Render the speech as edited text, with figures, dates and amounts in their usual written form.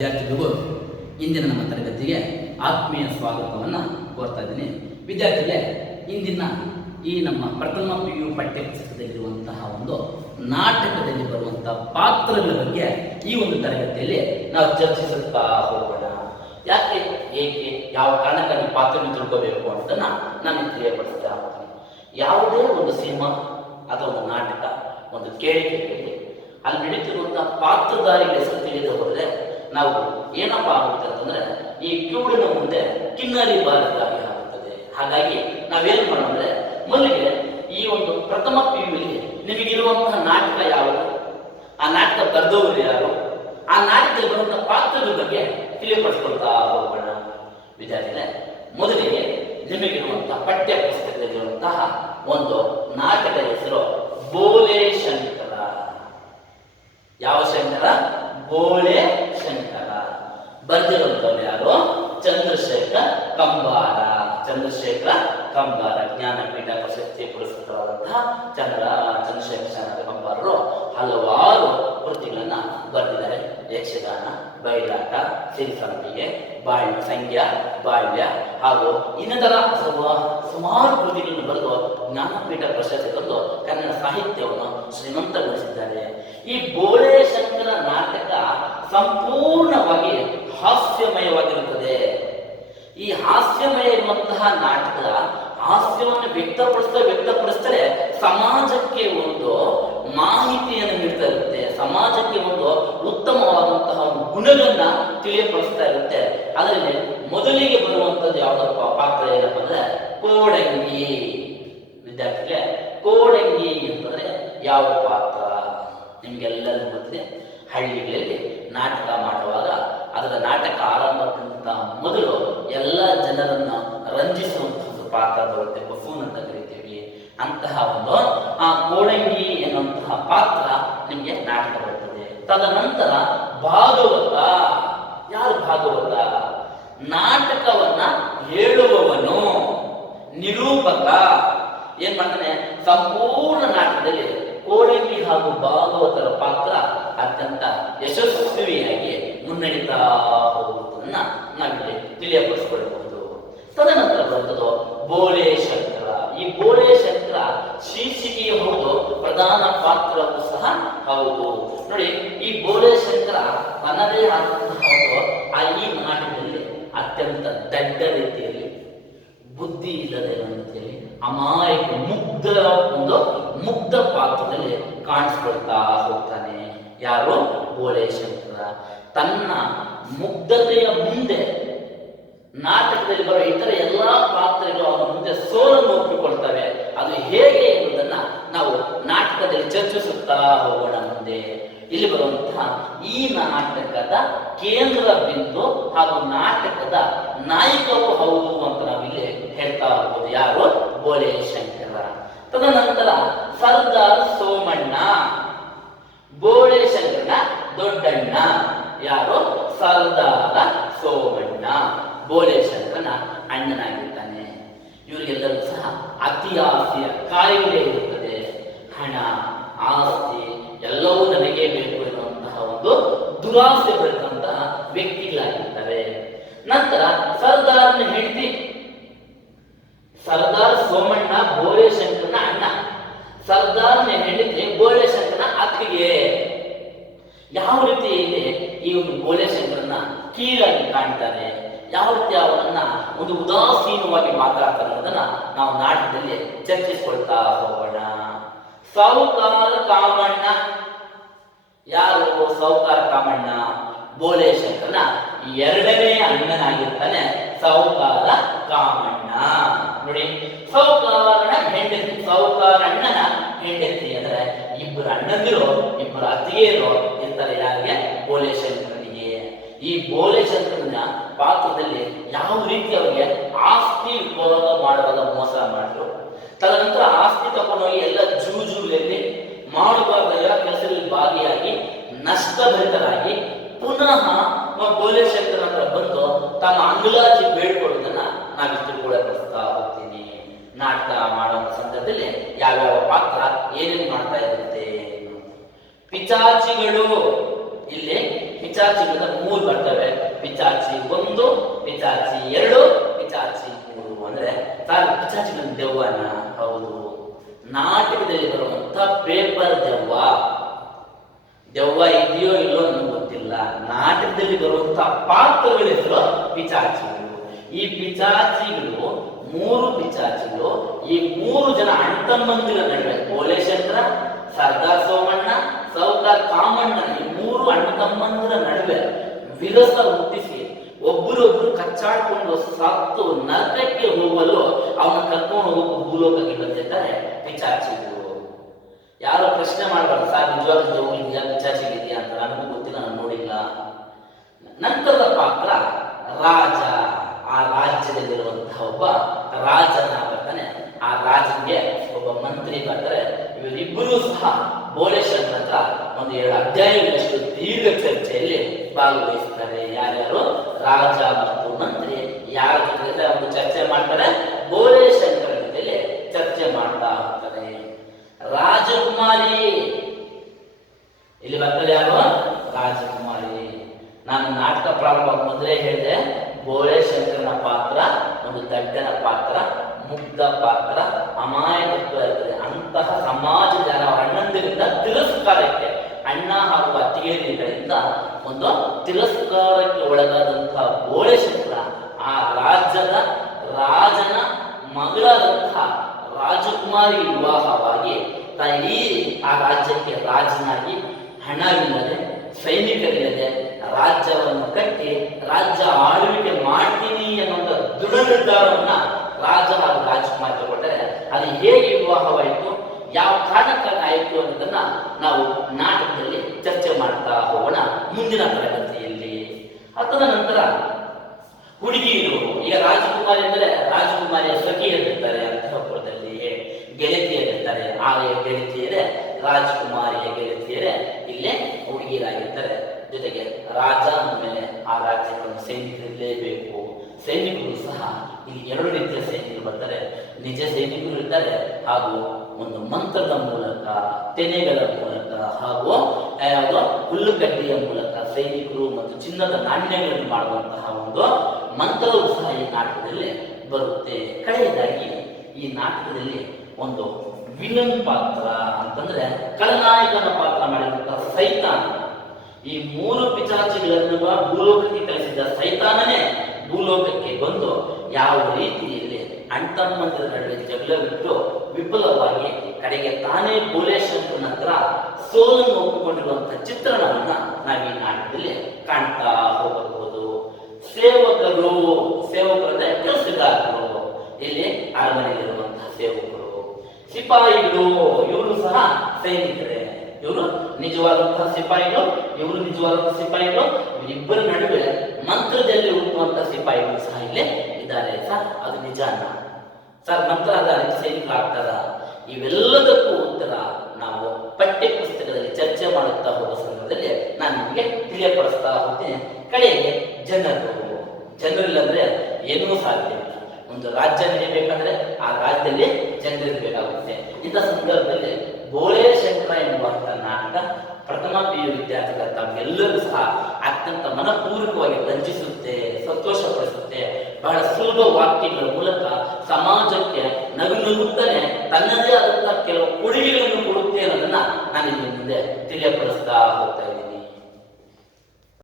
ವಿದ್ಯಾರ್ಥಿಗಳಿಗೂ ಇಂದಿನ ನಮ್ಮ ತರಗತಿಗೆ ಆತ್ಮೀಯ ಸ್ವಾಗತವನ್ನು ಕೋರ್ತಾ ಇದ್ದೀನಿ. ವಿದ್ಯಾರ್ಥಿಗಳೇ, ಇಂದಿನ ಈ ನಮ್ಮ ಪ್ರಥಮ PU ಪಠ್ಯಪುಸ್ತಕದಲ್ಲಿರುವಂತಹ ಒಂದು ನಾಟಕದಲ್ಲಿ ಬರುವಂತಹ ಪಾತ್ರಗಳ ಬಗ್ಗೆ ಈ ಒಂದು ತರಗತಿಯಲ್ಲಿ ನಾವು ಚರ್ಚಿಸುತ್ತಾ ಹೋಗೋಣ. ಯಾಕೆ, ಏಕೆ, ಯಾವ ಕಾರಣಕ್ಕಾಗಿ ಪಾತ್ರವನ್ನು ತಿಳ್ಕೋಬೇಕು ಅಂತ ನಾನು ತಿಳಿಯಪಡಿಸ್ತಾ ಹೋಗ್ತೀನಿ. ಯಾವುದೇ ಒಂದು ಸಿನಿಮಾ ಅಥವಾ ಒಂದು ನಾಟಕ, ಒಂದು ಕೇಳಿಕೆಯಲ್ಲಿ ಅಲ್ಲಿ ನಡೀತಿರುವಂತಹ ಪಾತ್ರಧಾರಿಗಳ ಹೆಸರು ತಿಳಿದು ಹೋದರೆ ನಾವು ಏನಪ್ಪಾ ಆಗುತ್ತೆ ಅಂತಂದ್ರೆ ಈ ಕಿವುಡಿನ ಮುಂದೆ ಕಿನ್ನರಿ ಬಾರದಾಗಿ ಆಗುತ್ತದೆ. ಹಾಗಾಗಿ ನಾವೇನು ಮಾಡೋದ್ರೆ ಮೊದಲಿಗೆ ಈ ಒಂದು ಪ್ರಥಮ PUಲಿ ನಿಮಗಿರುವಂತಹ ನಾಟಕ ಯಾವುದು, ಆ ನಾಟಕ ಬರೆದವರು ಯಾರು, ಆ ನಾಟಕದಲ್ಲಿ ಬರುವಂತಹ ಪಾತ್ರದ ಬಗ್ಗೆ ತಿಳಿಯಪಡಿಸ್ಕೊಳ್ತಾ ಹೋಗೋಣ. ವಿದ್ಯಾರ್ಥಿಗಳೇ, ಮೊದಲಿಗೆ ನಿಮಗಿರುವಂತಹ ಪಠ್ಯ ಪುಸ್ತಕದಲ್ಲಿರುವಂತಹ ಒಂದು ನಾಟಕದ ಹೆಸರು ಬೋಲೆ ಶಂಕರ. ಯಾವ ಶಂಕರ? ಬೋಳೆ ಶಂಕರ. ಬರೆದಿರುವಂತವ್ರು ಯಾರು? ಚಂದ್ರಶೇಖರ್ ಕಂಬಾರ. ಚಂದ್ರಶೇಖರ ಕಂಬಾರ ಜ್ಞಾನಪೀಠ ಪ್ರಶಸ್ತಿ ಪುರಸ್ಕೃತರಾದಂತಹ ಚಂದ್ರಶೇಖರ ಕಂಬಾರರು ಹಲವಾರು ಕೃತಿಗಳನ್ನ ಬರೆದಿದ್ದಾರೆ. ಯಕ್ಷಗಾನ, ಬಯಲಾಟ, ಸಿರಿಸಂಪಿಗೆ, ಸಂಖ್ಯಾ, ಬಾಳ್ಯ ಹಾಗೂ ಇನ್ನಿತರ ಸುಮಾರು ಕೃತಿಗಳನ್ನು ಬರೆದು ಜ್ಞಾನಪೀಠ ಪ್ರಶಸ್ತಿ ತಂದು ಕನ್ನಡ ಸಾಹಿತ್ಯವನ್ನು ಶ್ರೀಮಂತಗೊಳಿಸಿದ್ದಾರೆ. ಈ ಬೋಳೆ ಶಂಕರ ನಾಟಕ ಸಂಪೂರ್ಣವಾಗಿ ಹಾಸ್ಯಮಯವಾಗಿರುತ್ತದೆ. ಈ ಹಾಸ್ಯಮಯ ಇರುವಂತಹ ನಾಟಕ ಹಾಸ್ಯವನ್ನು ವ್ಯಕ್ತಪಡಿಸ್ತಲೇ ಸಮಾಜಕ್ಕೆ ಒಂದು ಮಾಹಿತಿಯನ್ನು ನೀಡ್ತಾ ಇರುತ್ತೆ, ಸಮಾಜಕ್ಕೆ ಒಂದು ಉತ್ತಮವಾದಂತಹ ಒಂದು ಗುಣಗಳನ್ನ ತಿಳಿಯಪಡಿಸ್ತಾ ಇರುತ್ತೆ. ಅದರಲ್ಲಿ ಮೊದಲಿಗೆ ಬರುವಂತದ್ದು ಯಾವುದಪ್ಪ ಪಾತ್ರ ಏನಪ್ಪ ಅಂದ್ರೆ ಕೋಡಂಗಿ. ವಿದ್ಯಾರ್ಥಿಗಳೇ, ಕೋಡಂಗಿ ಅಂತಂದ್ರೆ ಯಾವ ಪಾತ್ರ? ನಿಮ್ಗೆಲ್ಲರಿಗೂ ಗೊತ್ತಿದೆ, ಹಳ್ಳಿಗಳಲ್ಲಿ ನಾಟಕ ಮಾಡುವಾಗ ಅದರ ನಾಟಕ ಆರಂಭಕ್ಕಿಂತ ಮೊದಲು ಎಲ್ಲ ಜನರನ್ನ ರಂಜಿಸುವಂತಹ ಪಾತ್ರ ಬರುತ್ತೆ, ಬಫೂನ್ ಅಂತ ಕರಿತೀವಿ. ಅಂತಹ ಒಂದು ಆ ಕೋಡಂಗಿ ಎನ್ನುವಂತಹ ಪಾತ್ರ ನಿಮಗೆ ನಾಟಕ ಬರ್ತದೆ. ತದನಂತರ ಭಾಗವತ. ಯಾರು ಭಾಗವತ? ನಾಟಕವನ್ನ ಹೇಳುವವನು, ನಿರೂಪಕ. ಏನ್ ಮಾಡ್ತಾನೆ? ಸಂಪೂರ್ಣ ನಾಟಕದಲ್ಲಿ ಕೋಡಂಗಿ ಹಾಗೂ ಭಾಗವತರ ಪಾತ್ರ ಅತ್ಯಂತ ಯಶಸ್ವಿಯಾಗಿ ಮುನ್ನಡೀತಾ ಹೋಗುವುದನ್ನ ನಾವಿಲ್ಲಿ ತಿಳಿಯಪಡಿಸಿಕೊಳ್ಳಬಹುದು. ತದನಂತರ ಬರುತ್ತದೆ ಬೋಳೆ ಶಂಕರ. ಈ ಬೋಳೆ ಶಂಕರ ಶೀರ್ಷಿಕೆಯೂ ಹೌದು, ಪ್ರಧಾನ ಪಾತ್ರವೂ ಸಹ ಹೌದು. ನೋಡಿ, ಈ ಬೋಳೆ ಶಂಕರ ತನ್ನದೇ ಆದಂತಹ ಈ ನಾಟಕದಲ್ಲಿ ಅತ್ಯಂತ ದಡ್ಡ ರೀತಿಯಲ್ಲಿ, ಬುದ್ಧಿ ಇಲ್ಲದ ರೀತಿಯಲ್ಲಿ, ಅಮಾಯಕ ಮುಗ್ಧ ಪಾತ್ರದಲ್ಲಿ ಕಾಣಿಸ್ಕೊಳ್ತಾ ಹೋಗ್ತಾನೆ. ಯಾರು? ಬೋಳೆ ಶಂಕರ. ತನ್ನ ಮುಗ್ಧತೆಯ ಮುಂದೆ ನಾಟಕದಲ್ಲಿ ಬರುವ ಇತರ ಎಲ್ಲಾ ಪಾತ್ರಗಳು ಅವನ ಮುಂದೆ ಸೋಲನ್ನು ಒಪ್ಪಿಕೊಳ್ತವೆ. ಅದು ಹೇಗೆ ಎನ್ನುವುದನ್ನ ನಾವು ನಾಟಕದಲ್ಲಿ ಚರ್ಚಿಸುತ್ತಾ ಹೋಗೋಣ ಮುಂದೆ. ಇಲ್ಲಿ ಬರುವಂತಹ ಈ ನಾಟಕದ ಕೇಂದ್ರ ಬಿಂದು ಹಾಗೂ ನಾಟಕದ ನಾಯಕವೂ ಹೌದು ಅಂತ ನಾವಿಲ್ಲಿ ಹೇಳ್ತಾ ಹೋಗ್ಬೋದು. ಯಾರು? ಬೋಳೆ ಶಂಕರ. ತದನಂತರ ಸರ್ದಾರ್ ಸೋಮಣ್ಣ. ಬೋಳೆ ಶಂಕರನ ದೊಡ್ಡಣ್ಣ. ಯಾರು? ಸರ್ದಾರ ಸೋಮಣ್ಣ ಬೋಳೆ ಶಂಕರನ ಅಣ್ಣನಾಗಿರ್ತಾನೆ. ಇವರಿಗೆಲ್ಲರೂ ಸಹ ಅತಿ ಆಸೆಯ ಕಾಯಿಲೆ ಇರುತ್ತದೆ. ಹಣ, ಆಸ್ತಿ ಎಲ್ಲವೂ ನನಗೆ ಬೇಕು ಎನ್ನುವಂತಹ ಒಂದು ದುರಾಸೆ ಬೆಳೆದಂತಹ ವ್ಯಕ್ತಿಗಳಾಗಿರ್ತಾರೆ. ನಂತರ ಸರ್ದಾರನ ಹೆಂಡತಿ, ಸರ್ದಾರ್ ಸೋಮಣ್ಣ ಬೋಳೆ ಶಂಕರನ ಅಣ್ಣ. ಸರ್ದಾರನ ಹೆಂಡತಿ ಬೋಳೆ ಶಂಕರನ ಅತ್ತಿಗೆ. ಯಾವ ರೀತಿಯಲ್ಲಿ ಈ ಒಂದು ಬೋಳೆ ಶಂಕರನ ಕೀಳಾಗಿ ಕಾಣ್ತಾರೆ, ಯಾವ ರೀತಿ ಅವರನ್ನ ಒಂದು ಉದಾಸೀನವಾಗಿ ಮಾತಾಡ್ತಾರೆ ಅನ್ನೋದನ್ನ ನಾವು ನಾಟಕದಲ್ಲಿ ಚರ್ಚಿಸಿಕೊಳ್ತಾ ಹೋಗೋಣ. ಸಾಹುಕಾರ ಕಾಮಣ್ಣ. ಯಾರು ಸಾಹುಕಾರ ಕಾಮಣ್ಣ? ಬೋಳೆ ಶಂಕರನ ಎರಡನೇ ಅಣ್ಣನಾಗಿರ್ತಾನೆ ಸಾಹುಕಾರ ಕಾಮಣ್ಣ. ನೋಡಿ, ಸಾಹುಕಾರನ ಹೆಂಡತಿ, ಸಾಹುಕಾರ ಅಣ್ಣನ ಹೆಂಡತಿ ಅಂದ್ರೆ ಇಬ್ಬರು ಅಣ್ಣಂದಿರು, ಇಬ್ಬರು ಅತ್ತಿಗೆಯರು ಇರ್ತಾರೆ. ಯಾರಿಗೆ? ಬೋಳೆ ಶಂಕರನಿಗೆ. ಈ ಬೋಳೆ ಶಂಕರನ ಪಾತ್ರದಲ್ಲಿ ಯಾವ ರೀತಿ ಅವರಿಗೆ ಆಸ್ತಿ ಉಪಯೋಗ ಮಾಡುವಾಗ ಮೋಸ ಮಾಡಿದ್ರು, ತದನಂತರ ಆಸ್ತಿ ತಗೊಂಡೋಗಿ ಎಲ್ಲ ಜೂಜುಗಳಲ್ಲಿ ಮಾಡಬಾರ್ದ ಎಲ್ಲ ಕೆಲಸದಲ್ಲಿ ಭಾಗಿಯಾಗಿ ನಷ್ಟಭರಿತರಾಗಿ ಪುನಃ ಬೋಳೆ ಶಂಕರನ ಹತ್ರ ಬಂದು ತಮ್ಮ ಅಂಗುಲಾಚಿ ಬೇಡ್ಕೊಳ್ಳೋದನ್ನ ನಾವು ತಿಳ್ಕೊಳ್ಳಿಸ್ತಾ ಹೋಗ್ತೀನಿ. ನಾಟಕ ಮಾಡುವ ಸಂದರ್ಭದಲ್ಲಿ ಯಾವ್ಯಾವ ಪಾತ್ರ ಏನೇನು ಮಾಡ್ತಾ ಇರುತ್ತೆ. ಪಿಚಾಚಿಗಳು. ಇಲ್ಲಿ ಪಿಚಾಚಿಗಳಿಂದ 3 ಬರ್ತವೆ. ಪಿಚಾಚಿ 1, ಪಿಚಾಚಿ 2, ಪಿಚಾಚಿ 3. ಅಂದ್ರೆ ಪಿಚಾಚಿಗಳ ದೆವ್ವನ? ಹೌದು. ನಾಟಕದಲ್ಲಿ ಬರುವಂತ ಪೇಪರ್ ದೆವ್ವ. ದೆವ್ವ ಇದೆಯೋ ಇಲ್ಲೋ ನನಗೆ ಗೊತ್ತಿಲ್ಲ. ನಾಟಕದಲ್ಲಿ ಬರುವಂತಹ ಪಾತ್ರಗಳ ಹೆಸರು ಪಿಚಾಚಿಗಳು. ಈ ಪಿಚಾಚಿಗಳು 3 ಪಿಚಾಚಿಗಳು ಈ 3 ಜನ ಅಣ್ಣತಮ್ಮಂದಿರ ನಡುವೆ, ಬೋಳೆಶಂಕರ, ಸರ್ದಾರ್ ಸೋಮಣ್ಣ, ಸೌಕಾರ್ ಕಾಮಣ್ಣ, ಈ 3 ಅಣ್ಣತಮ್ಮಂದಿರ ನಡುವೆ ವಿರಸ ಹುಟ್ಟಿಸಿ ಒಬ್ಬರೊಬ್ರು ಕಚ್ಚಾಡ್ಕೊಂಡು ಸತ್ತು ನರಕಕ್ಕೆ ಹೋಗಲು ಅವನ ಕರ್ಕೊಂಡು ಹೋಗೋ ಭೂಲೋಕಕ್ಕೆ ಬಂದಿದ್ದಾರೆ ಪಿಚಾಚಿಗಳು. ಯಾರೋ ಪ್ರಶ್ನೆ ಮಾಡಬಾರ್ದು, ಸರ್ ನಿಜವಾದ ದೆವ್ವ ಇದೆಯಾ, ಪಿಚಾಚಿಗಿದೆಯಾ ಅಂತ. ನನಗೂ ಗೊತ್ತಿಲ್ಲ, ನಾನು ನೋಡಿಲ್ಲ. ನಂತರದ ಪಾತ್ರ ರಾಜ. ಆ ರಾಜ್ಯದಲ್ಲಿರುವಂತಹ ಒಬ್ಬ ರಾಜನ ಬರ್ತಾನೆ. ಆ ರಾಜನಿಗೆ ಒಬ್ಬ ಮಂತ್ರಿ ಬರ್ತಾರೆ. ಇವರಿಬ್ಬರೂ ಸಹ ಬೋಳೆಶಂಕರ ಹತ್ರ ಒಂದು 2 ಅಧ್ಯಾಯಗಳಷ್ಟು ದೀರ್ಘ ಚರ್ಚೆಯಲ್ಲಿ ಭಾಗವಹಿಸ್ತಾರೆ. ಯಾರ್ಯಾರು? ರಾಜ ಮತ್ತು ಮಂತ್ರಿ ಯಾರ ಜೊತೆ ಒಂದು ಚರ್ಚೆ ಮಾಡ್ತಾರೆ? ಬೋಳೆಶಂಕರ ಜೊತೆಲಿ ಚರ್ಚೆ ಮಾಡ್ತಾ ಹೋಗ್ತಾರೆ. ರಾಜಕುಮಾರಿ ಇಲ್ಲಿ ಬರ್ತಾರೆ. ಯಾರು? ರಾಜಕುಮಾರಿ. ನಾನು ನಾಟಕ ಪ್ರಾರಂಭ ಮೊದಲೇ ಹೇಳಿದೆ, ಬೋಳೆಶಂಕರನ ಪಾತ್ರ ಒಂದು ದಡ್ಡನ ಪಾತ್ರ, ಮುಗ್ಧ ಪಾತ್ರ, ಅಮಾಯಕತ್ವ ಇರ್ತದೆ. ಅಂತಹ ಸಮಾಜದ ಅಣ್ಣಂದಿರಿಂದ ತಿರಸ್ಕಾರಕ್ಕೆ, ಅಣ್ಣ ಹಾಗೂ ಅತ್ತಿಗೆಯರಿಂದ ಒಂದು ತಿರಸ್ಕಾರಕ್ಕೆ ಒಳಗಾದಂತಹ ಬೋಳೆಶಂಕರ ಆ ರಾಜ್ಯದ ರಾಜನ ಮಗಳಾದಂತಹ ರಾಜಕುಮಾರಿ ವಿವಾಹವಾಗಿ ಇಡೀ ಆ ರಾಜ್ಯಕ್ಕೆ ರಾಜನಾಗಿ ಹಣವಿಲ್ಲದೆ, ಸೈನಿಕರಿಲ್ಲದೆ ರಾಜ್ಯವನ್ನು ಕಟ್ಟಿ ರಾಜ್ಯ ಆಳ್ವಿಕೆ ಮಾಡ್ತೀನಿ ಅನ್ನುವಂಥ ದೃಢ ನಿರ್ಧಾರವನ್ನ ರಾಜ ಹಾಗೂ ರಾಜಕುಮಾರಿ ತಗೊಂಡರೆ ಅದು ಹೇಗೆ ವಿವಾಹವಾಯಿತು, ಯಾವ ಕಾರಣಕ್ಕಾಗಿ ಆಯಿತು ಅನ್ನೋದನ್ನ ನಾವು ನಾಟಕದಲ್ಲಿ ಚರ್ಚೆ ಮಾಡ್ತಾ ಹೋಗೋಣ ಮುಂದಿನ ತರಗತಿಯಲ್ಲಿ. ಅದಾದ ನಂತರ ಹುಡುಗಿಯರು, ಈಗ ರಾಜಕುಮಾರಿ ಅಂದರೆ ರಾಜಕುಮಾರಿಯ ಸಖಿಯರಿರ್ತಾರೆ, ಅಂತಃಪುರದಲ್ಲಿ ಗೆಳತಿಯರಿರ್ತಾರೆ. ಆ ಗೆಳತಿಯರೇ ರಾಜಕುಮಾರಿಯ ಗೆಳತಿಯರೇ ಇಲ್ಲೇ ಹುಡುಗಿಯರಾಗಿರ್ತಾರೆ. ಜೊತೆಗೆ ರಾಜ ಅಂದಮೇಲೆ ಆ ರಾಜ್ಯವನ್ನು ಸೈನಿಕರಿರಲೇಬೇಕು. ಸೈನಿಕರು ಸಹ ಇಲ್ಲಿ 2 ರೀತಿಯ ಸೈನಿಕರು ಬರ್ತಾರೆ. ನಿಜ ಸೈನಿಕರು ಇರ್ತಾರೆ, ಹಾಗೂ ಒಂದು ಮಂತ್ರದ ಮೂಲಕ, ತೆನೆಗಳ ಮೂಲಕ, ಹಾಗೂ ಯಾವುದೋ ಹುಲ್ಲುಗಡ್ಡೆಯ ಮೂಲಕ ಸೈನಿಕರು ಮತ್ತು ಚಿನ್ನದ ನಾಣ್ಯಗಳನ್ನು ಮಾಡುವಂತಹ ಒಂದು ಮಂತ್ರವು ಸಹ ಈ ನಾಟಕದಲ್ಲಿ ಬರುತ್ತೆ. ಕಡೆಯದಾಗಿ ಈ ನಾಟಕದಲ್ಲಿ ಒಂದು ವಿಲನ್ ಪಾತ್ರ ಅಂತಂದ್ರೆ ಖಳನಾಯಕನ ಪಾತ್ರ ಮಾಡಿರುವಂತಹ ಸೈತಾನ. ಈ 3 ಪಿಚಾಚಿಗಳನ್ನು ಭೂಲೋಕಕ್ಕೆ ಕಳಿಸಿದ ಸೈತಾನನೇ ಭೂಲೋಕಕ್ಕೆ ಬಂದು ಯಾವ ರೀತಿಯಲ್ಲಿ ಅಣ್ತಮ್ಮಂದಿರ ನಡುವೆ ಜಗಳವಿಟ್ಟು ವಿಫಲವಾಗಿ ಕಡೆಗೆ ತಾನೇ ಬೋಳೆಶಂಕರನ ಹತ್ರ ಸೋಲನ್ನು ಒಪ್ಪಿಕೊಂಡಿರುವಂತಹ ಚಿತ್ರಣವನ್ನ ನಾವು ಈ ನಾಟಕದಲ್ಲಿ ಕಾಣ್ತಾ ಹೋಗಬಹುದು. ಸೇವಕರು ಅಂದ್ರೆ ಕೆಲಸಗಾರರು, ಇಲ್ಲಿ ಅರಮನೆಯಲ್ಲಿರುವಂತಹ ಸೇವಕರು. ಸಿಪಾಯಿಗಳು, ಇವರು ಸಹ ಸೈನಿಕರೇ. ಇವರು ನಿಜವಾದಂತಹ ಸಿಪಾಯಿಗಳು, ಇವರು ನಿಜವಾದಂತಹ ಸಿಪಾಯಿಗಳು. ಇಬ್ಬರ ನಡುವೆ ಮಂತ್ರದಲ್ಲಿ ಹುಟ್ಟುವಂತಹ ಸಿಪಾಯಿಗಳು ಸಹ ಇಲ್ಲಿ ಇದ್ದಾರೆ. ಸರ್ ಅದು ನಿಜಾನ? ಸರ್ ಮಂತ್ರ ಆಧಾರಿತ ಸೈನಿಕರು ಆಗ್ತಾರ? ಇವೆಲ್ಲದಕ್ಕೂ ಉತ್ತರ ನಾವು ಪಠ್ಯ ಪುಸ್ತಕದಲ್ಲಿ ಚರ್ಚೆ ಮಾಡುತ್ತಾ ಹೋಗುವ ಸಂದರ್ಭದಲ್ಲಿ ನಾನು ನಿಮಗೆ ತಿಳಿಯಪಡಿಸ್ತಾ ಹೋಗ್ತೇನೆ. ಕಡೆಗೆ ಜನರಿಲ್ಲಂದ್ರೆ ಏನೂ ಸಾಧ್ಯ ಇಲ್ಲ. ಒಂದು ರಾಜ್ಯ ನಡೀಬೇಕಂದ್ರೆ ಆ ರಾಜ್ಯದಲ್ಲಿ ಜನರಿರಬೇಕಾಗುತ್ತೆ. ಇಂಥ ಸಂದರ್ಭದಲ್ಲಿ ಬೋಳೆಶಂಕರ ಎನ್ನುವಂಥ ನಾಟಕ ಪ್ರಥಮ PU ವಿದ್ಯಾರ್ಥಿಗಳ ತಾವೆಲ್ಲರೂ ಸಹ ಅತ್ಯಂತ ಮನಪೂರ್ವಕವಾಗಿ ರಂಜಿಸುತ್ತೆ, ಸಂತೋಷಪಡಿಸುತ್ತೆ. ಬಹಳ ಸುಲಭ ವಾಕ್ಯಗಳ ಮೂಲಕ ಸಮಾಜಕ್ಕೆ ನಗುತ್ತಲೇ ತನ್ನದೇ ಆದಂತಹ ಕೆಲವು ಕೊಡುಗೆಗಳನ್ನು ಕೊಡುತ್ತೆ ಅನ್ನೋದನ್ನ ನಾನು ಇಲ್ಲಿ ಮುಂದೆ ತಿಳಿಯಪಡಿಸ್ತಾ ಹೋಗ್ತಾ ಇದ್ದೀನಿ.